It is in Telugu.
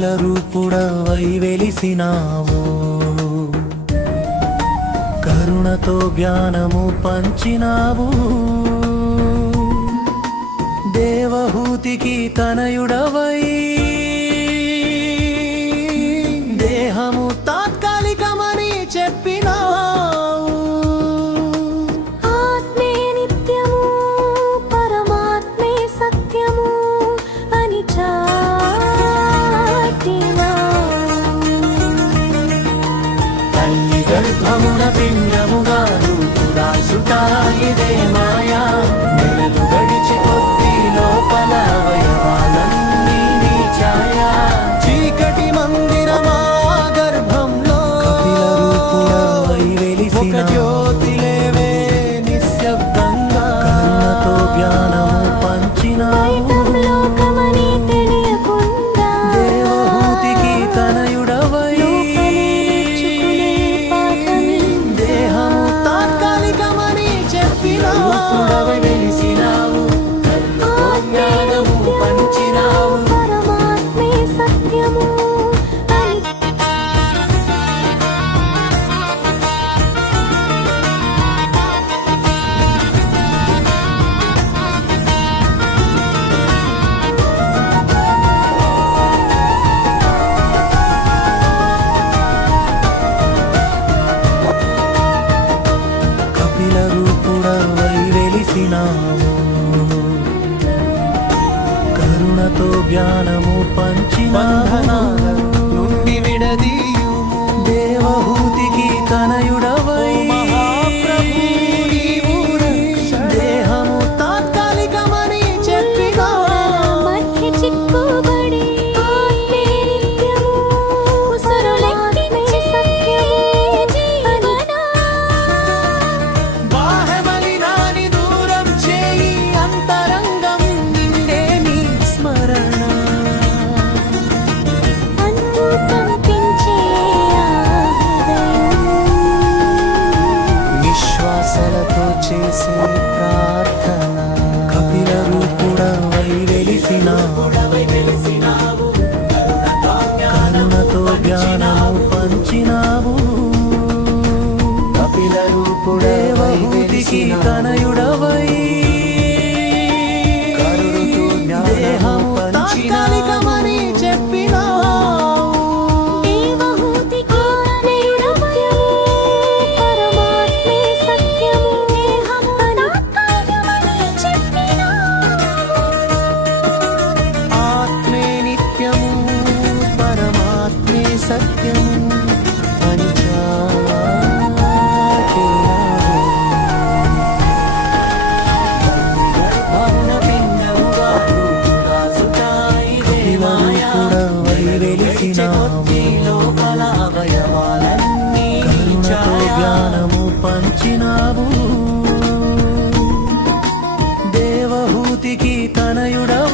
కపిల రూపుడవై వెలిసినావు, కరుణతో జ్ఞానము పంచినావు, దేవహూతికి తనయుడవై దేహము తాత్కాలికమని చెప్పినావు. ఆత్మే నిత్యము పరమాత్మే సత్యము అని తల్లి గర్భమున పిండముగా రూపుదాసుట ఇదే మాయా, నెలలు గడిచి కొద్ది లోపల అవయవాలన్నీ నీ ఛాయా, చీకటి మందిరమా గర్భంలో కపిల రూపుడవై వెలిసిన ఒక జ్యోతిలేవే నిశ్శబ్దంగా, కరుణతో జ్ఞానము పంచినావు, లోకమని తెలియకుండా దేవహూతికి తనయుడవై దేహము తాత్కాలికమని చెప్పినావు, వెలిసినావు, కరుణతో జ్ఞానము పంచినావు. పరమాత్మే సత్యము అని కపిల రూపుడవై వెలిసినావు, కరుణతో జ్ఞానము పంచినావు, నుండి విడదీయుము, దేవహూతికి తనయుడవై దేహము తాత్కాలికమని చెప్పినావు. మధ్య చిక్కుబడి ఆత్మే నిత్యము పరమాత్మే సత్యము అని బాహ్యమలినాని దూరం చేయి, అంతరంగం నిండే నీ స్మరణ, అంటూ పంపించే నిశ్వాసలతో చేసే ప్రార్థన, కపిల రూపుడవై వెలిసినావు, కరుణతో జ్ఞానము పంచినావు, కపిల రూపుడవై తనయుడవై కరుణతో జ్ఞానము పంచినావు, చెప్పినావు. దేవహూతికి తనయుడవై పరమాత్మే సత్యము తాత్కాలికమని చెప్పినావు. ఆత్మే నిత్యము పరమాత్మే సత్యము అని గర్భమున పిండముగా రూపుదాసుట ఇదే మాయా, వెలిసినావు, లోపల అవయవాలన్నీ కరుణతో జ్ఞానము పంచినావు, దేవహూతికి తనయుడవై